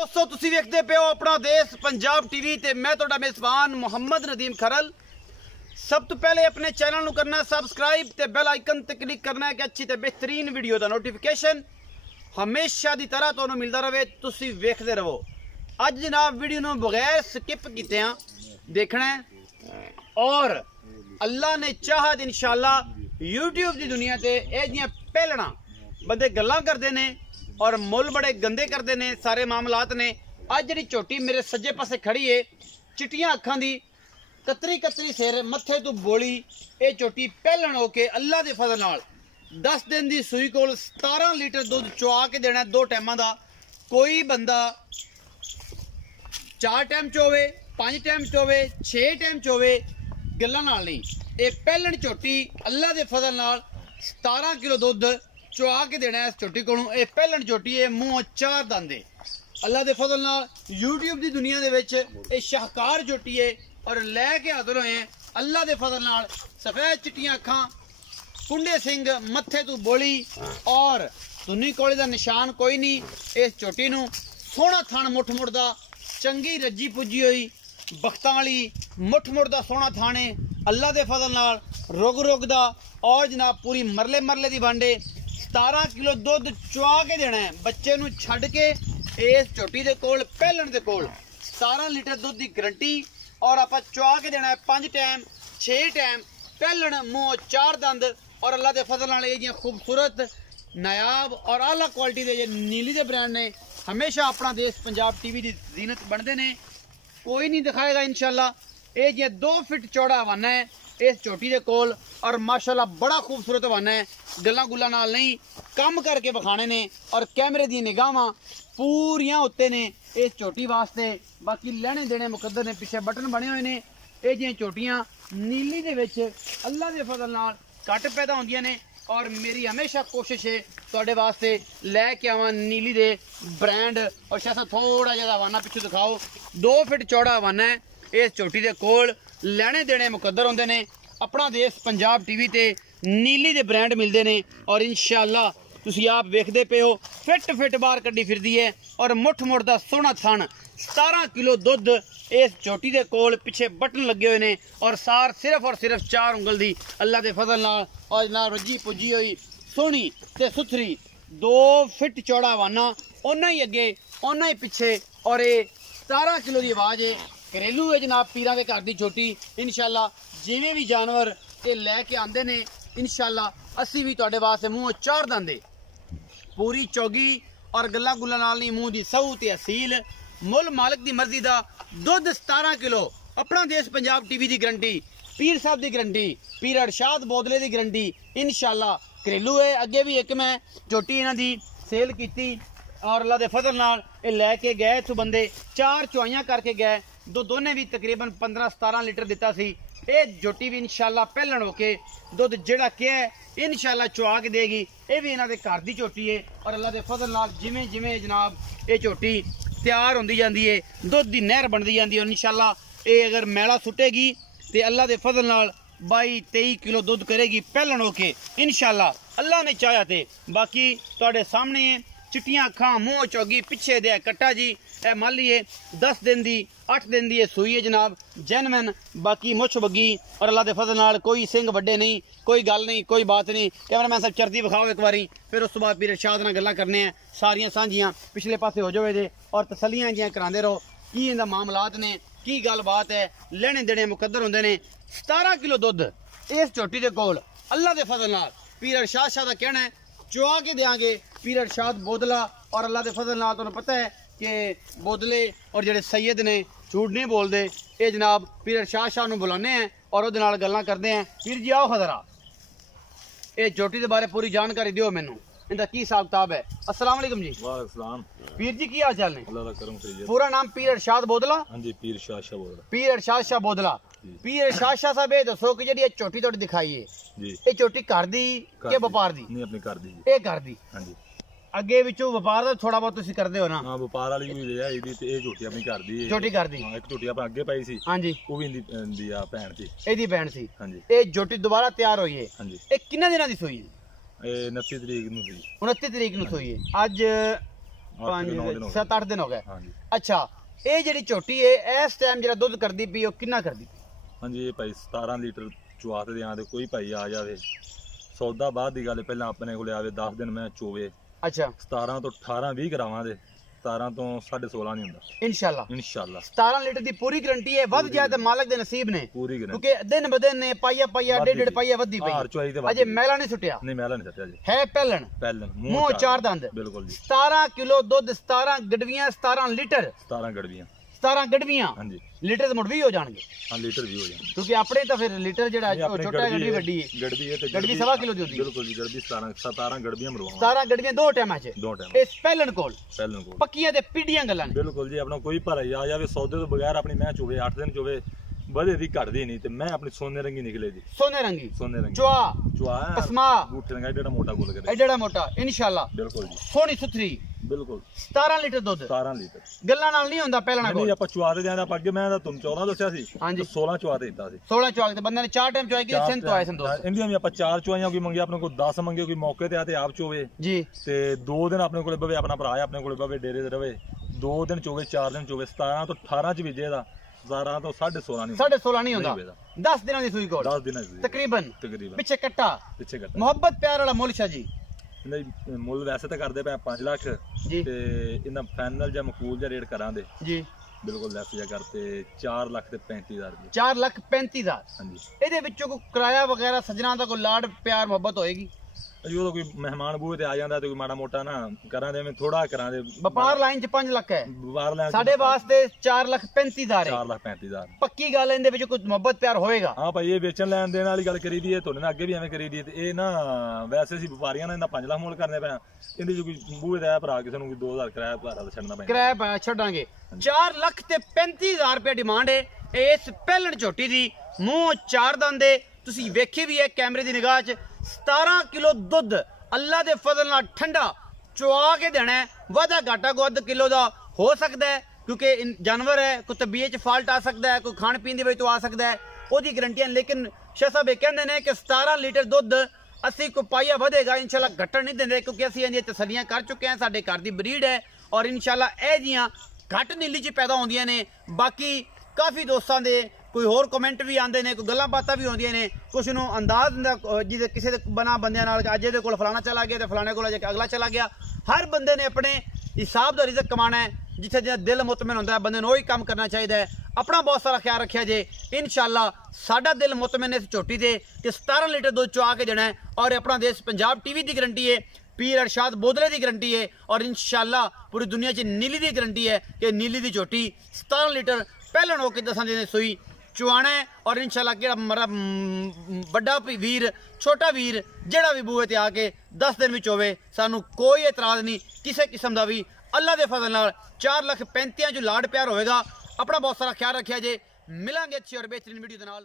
दोस्तों तुसी वेखदे पे हो अपना देश पंजाब टीवी ते मैं तुहाडा मेजबान मोहम्मद नदीम खरल। सब तो पहले अपने चैनल नू करना सब्सक्राइब ते बेल आइकन ते क्लिक करना है कि अच्छी ते बेहतरीन वीडियो दा नोटिफिकेशन हमेशा दी तरह तुहानू मिलदा रहे, तुसी वेखदे रहो। अज जनाब वीडियो नू बगैर स्किप कीते देखना है और अल्लाह ने चाहा ते इंशाअल्लाह यूट्यूब दी दुनिया ते ए जियां पहलना बंदे गल्लां करदे ने और मुल बड़े गंदे करते ने सारे मामलात ने। अज जी झोटी मेरे सज्जे पासे खड़ी है, चिट्टियां अखां दी, कतरी कतरी सिर, मत्थे तो बोली, ये झोटी पहलन होके अल्लाह के फजल नाल 10 दिन की सूई कोल 17 लीटर दुध चुआ के देना, 2 टाइमां दा। कोई बंदा 4 टाइम चोवे, 5 टाइम चोवे, 6 टाइम चोवे, गल्लां नाल नहीं। ये पहलन झोटी अल्लाह के फजल नाल 17 किलो दुध चुआ के देना है इस झोटी को। पहलन झोटी है, मूँह 4 दंद है। अल्लाह के फजल नाल यूट्यूब की दुनिया दे विच ये शाहकार झोटी है और लैके हाजिर होए हैं अल्लाह के फजल नाल। सफेद चिट्टियां अखां, कुंडे सिंह, मत्थे तू बोली और सुन्नी कोले का निशान कोई नहीं। इस झोटी नू सोहना थण मुठ मुड़दा, चंगी रजी पुजी हुई बख्तां वाली मुठ मुड़दा सोहना थान है अल्लाह के फजल नाल। रुग रुग दा और जनाब पूरी मरले मरले दी बांडे 17 किलो दुध चुआ के देना है बच्चे नू छड़ के। इस झोटी दे कोल पहलन दे कोल 17 लीटर दुध की गारंटी और आप चुआ के देना है 5 टाइम 6 टाइम। पहलन मूँह 4 दंद और अल्लाह के फजल नाल ये खूबसूरत नायाब और आला क्वालिटी के नीली के ब्रांड ने हमेशा अपना देश पंजाब टीवी की जीनत बनते हैं। कोई नहीं दिखाएगा इंशाल्लाह। ये जी 2 फीट चौड़ा हवाना है इस झोटी के कोल और माशाल्लाह बड़ा खूबसूरत हवाना है। गल्लां गुल्लां नाल नहीं, कम करके विखाने ने और कैमरे दी निगाहां पूरियां उत्ते ने इस झोटी वास्ते। बाकी लेने देने मुकद्दर ने, पीछे बटन बने हुए ने। ये जी झोटियां नीली दे विच अल्लाह के फजल नाल घट पैदा होंदियां ने और मेरी हमेशा कोशिश है तुहाडे वास्ते लैके आवां नीली दे ब्रांड। और शायद थोड़ा जिहा हवाना पिछू दिखाओ, 2 फीट चौड़ा हवाना है इस झोटी के कोल। लेने देने मुकद्दर होंदे ने। अपना देश पंजाब टीवी ते नीली दे ब्रांड मिलते हैं और इंशाअल्लाह तुसी आप वेखदे पे हो फिट फिट बाहर कड्डी फिरदी है और मुठ मुठ दा सोहना थन। 17 किलो दुध इस झोटी के कोल, पीछे बटन लगे हुए ने और सार सिर्फ और सिर्फ 4 उंगल दी अल्लाह के फजल नाल और जनाब रजी पुजी हुई सोहनी ते सुथरी 2 फीट चौड़ा हवाना, ओना ही अगे ओना ही पिछे और ये 17 किलो की आवाज़ है। घरेलू है जनाब, पीरां के घर की झोटी। इंशाअल्लाह जिवें भी जानवर ये लैके आंदे ने इंशाअल्लाह असी भी तुहाडे वास्ते मूँह 4 दंदे पूरी चौगी और गल्लां गुल्लां नाल नहीं, मूँह दी सऊ ते असील मुल मालिक दी मर्जी दा दुध 17 किलो। अपना देश पंजाब टीवी की गारंटी, पीर साहब की गारंटी, पीर अरशाद बोदले की गारंटी इंशाअल्लाह। घरेलू है। अगे भी एक मैं झोटी इन्हां दी सेल की और अल्लाह के फजल नाल ये लैके गए इत्थों बंदे 4 चुआइयां करके गए। दोने भी तकरीबन 15-17 लीटर दिता सी। ये झोटी भी इंशाअल्लाह पहलन होके दुध जेड़ा क्या है इंशाअल्लाह चुआ के देगी। ये भी इन्हां दे घर दी झोटी है और अल्लाह के फजल नाल जिमें जिमें जनाब ये झोटी तैयार होंदी जांदी है, दुध की नहर बनती जाती है। इंशाअल्लाह ये अगर मैला सुटेगी तो अल्लाह के फजल नाल 22-23 किलो दुध करेगी पहलन होके इंशाअल्लाह अल्लाह ने चाहा थे। बाकी तुहाडे सामने है, चिट्टियां अखां, मूँह चौगी, पिछे दे कट्टा जी। ए मान लीए 10 दिन की 8 दिन की सूई है जनाब, जैनमैन। बाकी मुछ बग्गी और अल्लाह के फजल नाल कोई सिंह वड्डे नहीं, कोई गल नहीं, कोई बात नहीं। कैमरामैन साहब चरती विखाओ एक बारी, फिर उस तो बाद पीर इरशाद नाल गल्लां करने हैं सारियां सांझियां। पिछले पासे हो जाओ दे और तसलियां जियां करांदे रहो की इनदा मामलात ने, की गल बात है। लेने देने मुकद्दर होंदे ने। 17 किलो दुध इस झोटी के कोल अल्लाह के फजल नाल पीर इरशाद शाह दा कहना है चुआ के देंगे। पीर इरशाद बोदला और अल्लाह के फजल नाल तुहानूं पता है कि बोदले और जेडे सैयद ने झूठ नहीं बोलते। ये जनाब पीर इरशाद शाह नूं बुलाने हैं और उहदे नाल गल्लां करदे हैं। पीर जी आओ खजरा, ये झोटी के बारे पूरी जानकारी दिओ मैनूं, इनका की हिसाब किताब है। अस्सलाम वालेकुम जी। वालेकुम सलाम। पीर जी की हाल चाल ने? अल्लाह दा करम खैरियत। पूरा नाम पीर इरशाद बोदला? हां जी, पीर इरशाद शाह बोदला। पीर इरशाद शाह बोदला। पीर इरशाद शाह साहब ये दसो कि जेडी झोटी तुहाडी दिखाई है जी, ये झोटी घर दी के व्यापार दी? नहीं, अपनी घर दी। ये घर दी। हां जी। अगे विचों व्यापार दा थोड़ा बहुत तुसीं करदे हो ना? हां, व्यापार वाली भी है इदी ते ये झोटी अपनी घर दी है। झोटी घर दी। हां, एक झोटी आप अगे पाई सी। हां जी, वो भी इंदी आ भैन सी। एदी भैन सी। हां जी। ये झोटी दोबारा तैयार होई है। हां जी। ये किन्ने दिनां दी सोई है? 29 तरीक नूं सी। 29 तरीक नूं सोई है। अज 7-8 दिन हो गए। हाँ जी। अच्छा ਇਹ ਜਿਹੜੀ ਝੋਟੀ ਹੈ ਇਸ ਟਾਈਮ ਜਿਹੜਾ ਦੁੱਧ ਕਰਦੀ ਪਈ ਉਹ ਕਿੰਨਾ ਕਰਦੀ? ਹਾਂਜੀ ਇਹ ਭਾਈ 17 ਲੀਟਰ ਚੁਆ ਤੇ ਆਂ ਤੇ ਕੋਈ ਭਾਈ ਆ ਜਾਵੇ ਸੌਦਾ ਬਾਅਦ ਦੀ ਗੱਲ ਪਹਿਲਾਂ ਆਪਣੇ ਕੋਲੇ ਆਵੇ 10 ਦਿਨ ਮੈਂ ਚੋਵੇ। ਅੱਛਾ 17 ਤੋਂ 18-20 ਕਰਾਵਾਂ ਦੇ 17 ਤੋਂ 16.5 ਨਹੀਂ ਹੁੰਦਾ ਇਨਸ਼ਾਅੱਲਾ। 17 ਲੀਟਰ ਦੀ ਪੂਰੀ ਗਾਰੰਟੀ ਹੈ। ਵੱਧ ਜਾਏ ਤਾਂ ਮਾਲਕ ਦੇ ਨਸੀਬ ਨੇ ਪੂਰੀ ਗਾਰੰਟੀ ਕਿਉਂਕਿ ਦਿਨ ਬਦਨ ਨੇ ਪਾਈਆ ਡੇਢ ਪਾਈਆ ਵੱਧਦੀ ਪਈ ਅਜੇ ਮੈਲਾ ਨਹੀਂ ਸੁੱਟਿਆ। ਨਹੀਂ ਮੈਲਾ ਨਹੀਂ ਸੁੱਟਿਆ ਜੀ ਹੈ ਪਹਿਲਣ ਮੂੰਹ ਚਾਰ ਦੰਦ ਬਿਲਕੁਲ ਜੀ। 17 ਕਿਲੋ ਦੁੱਧ 17 ਗੜਵੀਆਂ 17 ਲੀਟਰ 17 ਗੜਵੀਆਂ 17 ਗੜਵੀਆਂ ਹਾਂਜੀ ਲੀਟਰ ਤੇ ਮੁੜ ਵੀ ਹੋ ਜਾਣਗੇ। ਹਾਂ ਲੀਟਰ ਵੀ ਹੋ ਜਾਣਗੇ ਕਿਉਂਕਿ ਆਪਣੇ ਤਾਂ ਫਿਰ ਲੀਟਰ ਜਿਹੜਾ ਛੋਟਾ ਗੜਵੀ ਵੱਡੀ ਹੈ ਗੜਵੀ ਹੈ ਤੇ ਗੜਵੀ 1.5 ਕਿਲੋ ਦੀ ਹੁੰਦੀ ਬਿਲਕੁਲ ਜੀ ਗੜਵੀ 17 ਗੜਵੀਆਂ ਮਰਵਾਵਾਂ 17 ਗੜਵੀਆਂ ਦੋ ਟਾਈਮਾਂ 'ਚ ਇਸ ਪਹਿਲਣ ਕੋਲ ਪੱਕੀਆਂ ਤੇ ਪੀੜੀਆਂ ਗੱਲਾਂ ਨੇ ਬਿਲਕੁਲ ਜੀ। ਆਪਣਾ ਕੋਈ ਭਰਾਈ ਆ ਜਾਵੇ ਸੌਦੇ ਤੋਂ ਬਗੈਰ ਆਪਣੀ ਮੈਂ ਚੋਵੇ 8 ਦਿਨ ਚੋਵੇ ਵਧੇ ਦੀ ਘਟਦੀ ਨਹੀਂ ਤੇ ਮੈਂ ਆਪਣੀ ਸੋਨੇ ਰੰਗੀ ਨਿਕਲੇ ਦੀ ਸੋਨੇ ਰੰਗੀ ਚੁਆ ਕਸਮਾ ਬੂਠੇ ਰੰਗਾ ਏਡਾ ਮੋਟਾ ਗੋਲ ਕਰੇ ਏਡਾ ਮੋਟਾ ਇਨਸ਼ਾਅੱਲਾ ਬਿਲਕੁਲ ਜੀ ਸੋਹਣੀ ਸੁਥਰੀ ਬਿਲਕੁਲ 17 ਲੀਟਰ ਦੁੱਧ 17 ਲੀਟਰ ਗੱਲਾਂ ਨਾਲ ਨਹੀਂ ਹੁੰਦਾ ਪਹਿਲਾਂ ਕੋਲ ਨਹੀਂ ਆਪਾਂ ਚੁਆ ਦੇ ਜਾਂਦਾ ਅੱਗੇ ਮੈਂ ਤਾਂ ਤੁਹਾਨੂੰ 14 ਦੱਸਿਆ ਸੀ ਹਾਂਜੀ 16 ਚੁਆ ਦੇ ਦਿੱਤਾ ਸੀ 16 ਚੁਆ ਤੇ ਬੰਦੇ ਨੇ 4 ਟਾਈਮ ਚੁਆਈ ਕਿ ਸਿੰਧ ਤੋਂ ਆਏ ਸਨ ਦੋਸਤ ਇੰਡੀਆ ਵੀ ਆਪਾਂ 4 ਚੁਆਈਆਂ ਕੋਈ ਮੰਗਿਆ ਆਪਣੇ ਕੋਲ 10 ਮੰਗੇ ਕੋਈ ਮੌਕੇ ਤੇ ਆ ਤੇ ਆਪ ਚੋਵੇ ਜੀ ਤੇ 2 ਦਿਨ ਆਪਣੇ ਕੋਲੇ ਬਵੇ ਆਪਣਾ ਭਰਾ ਆਪਣੇ ਕੋਲੇ ਬਵੇ ਡੇਰੇ ਤੇ ਰਵੇ 2 ਦਿਨ ਚੋਵੇ 4 ਦਿਨ ਚੋਵੇ 17 ਤੋਂ 18 ਚ ਵਿਜੇ ਦਾ 17 ਤੋਂ 16.5 ਨਹੀਂ 16.5 ਨਹੀਂ ਹੁੰਦਾ 10 ਦਿਨਾਂ ਦੀ ਸੂਈ ਕੋਲ 10 ਦਿਨਾਂ ਦੀ ਤਕਰੀਬਨ ਪਿੱਛੇ ਕੱਟਾ ਮੁਹੱਬਤ ਪਿਆਰ ਵਾਲਾ ਮੁੱਲ ਸ਼ਾ ਜੀ ਨਹੀਂ ਮੁੱਲ ਵੈਸੇ ਤਾਂ ਕਰਦੇ ਪਏ 5 ਲੱਖ ਤੇ ਇਹਨਾਂ ਫਾਈਨਲ ਜਾਂ ਮਕਬੂਲ ਜਾਂ ਰੇਟ ਕਰਾਂਦੇ ਜੀ ਬਿਲਕੁਲ ਲੈਸ ਜਾ ਕਰਤੇ 4 ਲੱਖ ਤੇ 35,000 ਰੁਪਏ 4 ਲੱਖ 35,000 ਹਾਂਜੀ ਇਹਦੇ ਵਿੱਚੋਂ ਕੋਈ ਕਿਰਾਇਆ ਵਗੈਰਾ ਸੱਜਣਾ ਦਾ ਕੋਈ ਲਾਡ ਪਿਆਰ ਮੁਹੱਬਤ ਹੋਏਗੀ ਜਦੋਂ ਕੋਈ ਮਹਿਮਾਨ ਬੂਹੇ ਤੇ ਆ ਜਾਂਦਾ ਤੇ ਕੋਈ ਮਾੜਾ ਮੋਟਾ ਨਾ ਕਰਾਂ ਦੇ ਮੈਂ ਥੋੜਾ ਕਰਾਂ ਦੇ ਵਪਾਰ ਲਾਈਨ ਚ 5 ਲੱਖ ਹੈ ਵਪਾਰ ਲਾਈਨ ਸਾਡੇ ਵਾਸਤੇ 4,35,000 ਹੈ 4,35,000 ਪੱਕੀ ਗੱਲ ਇਹਦੇ ਵਿੱਚ ਕੋਈ ਮੁਹੱਬਤ ਪਿਆਰ ਹੋਏਗਾ ਹਾਂ ਭਾਈ ਇਹ ਵੇਚਣ ਲੈਣ ਦੇਣ ਵਾਲੀ ਗੱਲ ਕਰੀ ਦੀ ਹੈ ਤੁਹਾਡੇ ਨਾਲ ਅੱਗੇ ਵੀ ਐਵੇਂ ਕਰੀ ਦੀ ਤੇ ਇਹ ਨਾ ਵੈਸੇ ਸੀ ਵਪਾਰੀਆਂ ਨੇ ਇਹਨਾਂ 5 ਲੱਖ ਮੁੱਲ ਕਰਨੇ ਪਿਆ ਇਹਦੇ ਚ ਕੋਈ ਬੂਹੇ ਦਾ ਭਰਾ ਕਿਸੇ ਨੂੰ ਕੋਈ 2,000 ਕਿਰਾਇਆ ਭਾਰਾ ਛੱਡਣਾ ਪੈਂਦਾ ਕਿਰਾਇਆ ਛੱਡਾਂਗੇ 4 ਲੱਖ ਤੇ 35,000 ਰੁਪਏ ਡਿਮਾਂਡ ਹੈ ਇਸ ਪਹਿਲਣ ਝੋਟੀ ਦੀ ਮੂੰਹ 4 ਦੰਦ ਦੇ ਤੁਸੀਂ ਵੇਖੀ ਵੀ ਹੈ ਕੈਮਰੇ ਦੀ ਨਿਗਾਹ 'ਚ 17 ਕਿਲੋ ਦੁੱਧ ਅੱਲਾ ਦੇ ਫਜ਼ਲ ਨਾਲ ਠੰਡਾ ਚੁਆ ਕੇ ਦੇਣਾ ਵਾਧਾ ਘਾਟਾ ਕੋ ਅੱਧ ਕਿਲੋ ਦਾ ਹੋ ਸਕਦਾ ਹੈ ਕਿਉਂਕਿ ਜਾਨਵਰ ਹੈ ਕੋਈ ਤਬੀਅਤ 'ਚ ਫਾਲਟ ਆ ਸਕਦਾ ਹੈ ਕੋਈ ਖਾਣ ਪੀਣ ਦੇ ਵਿੱਚ ਤੋਂ ਆ ਸਕਦਾ ਹੈ ਉਹਦੀ ਗਰੰਟੀਆਂ ਲੇਕਿਨ ਸ਼ਾਹ ਸਾਹਿਬ ਇਹ ਕਹਿੰਦੇ ਨੇ ਕਿ 17 ਲੀਟਰ ਦੁੱਧ ਅਸੀਂ ਕੋ ਪਾਈਆ ਵਧੇਗਾ ਇਨਸ਼ਾਅੱਲਾ ਘਟਣ ਨਹੀਂ ਦਿੰਦੇ ਕਿਉਂਕਿ ਅਸੀਂ ਇਹਦੀਆਂ ਤਸੱਲੀਆਂ ਕਰ ਚੁੱਕੇ ਹਾਂ ਸਾਡੇ ਘਰ ਦੀ ਬਰੀਡ ਹੈ ਔਰ ਇਨਸ਼ਾਅੱਲਾ ਇਹ ਜੀਆਂ ਘੱਟ ਨੀਲੀ 'ਚ ਪੈਦਾ ਹੁੰਦੀਆਂ ਨੇ ਬਾਕੀ ਕਾਫੀ ਦੋਸਤਾਂ ਦੇ ਕੋਈ ਹੋਰ ਕਮੈਂਟ ਵੀ ਆਉਂਦੇ ਨੇ ਕੋਈ ਗੱਲਾਂ ਬਾਤਾਂ ਵੀ ਹੁੰਦੀਆਂ ਨੇ ਕੁਛ ਨੂੰ ਅੰਦਾਜ਼ ਹੁੰਦਾ ਜਿਹਦੇ ਕਿਸੇ ਦੇ ਬਣਾ ਬੰਦਿਆਂ ਨਾਲ ਅੱਜ ਇਹਦੇ ਕੋਲ ਫਲਾਣਾ ਚਲਾ ਗਿਆ ਤੇ ਫਲਾਣੇ ਕੋਲ ਅਗਲਾ ਚਲਾ ਗਿਆ ਹਰ ਬੰਦੇ ਨੇ ਆਪਣੇ ਹਿਸਾਬ ਦਾ ਰਿਜ਼ਕ ਕਮਾਣਾ ਹੈ ਜਿੱਥੇ ਜਿਹੜਾ ਦਿਲ ਮੁਤਮਿਨ ਹੁੰਦਾ ਹੈ ਬੰਦੇ ਨੂੰ ਉਹੀ ਕੰਮ ਕਰਨਾ ਚਾਹੀਦਾ ਹੈ ਆਪਣਾ ਬਹੁਤ ਸਾਰਾ ਖਿਆਲ ਰੱਖਿਆ ਜੇ ਇਨਸ਼ਾਅੱਲਾ ਸਾਡਾ ਦਿਲ ਮੁਤਮਿਨ ਇਸ ਝੋਟੀ ਦੇ ਕਿ 17 ਲੀਟਰ ਦੁੱਧ ਚੁਆ ਕੇ ਦੇਣਾ ਹੈ ਔਰ ਆਪਣਾ ਦੇਸ਼ ਪੰਜਾਬ ਟੀਵੀ ਦੀ ਗਰੰਟੀ ਹੈ पीर अरशाद बोदले की गारंटी है और इंशाअल्लाह पूरी दुनिया च नीली की गारंटी है कि नीली की झोटी 17 लीटर पहलन होकर 10 दिन सूई चुआना है और इंशाअल्लाह कि मरा बड़ा वीर छोटा वीर जेड़ा भी बूहे ते आके 10 दिन में होवे सानू कोई एतराज नहीं किसी किस्म का भी अल्लाह के फजल नाल 4,35,000 जो लाड प्यार होएगा अपना बहुत सारा ख्याल रखिया जे मिलांगे अच्छी और बेहतरीन वीडियो दे नाल।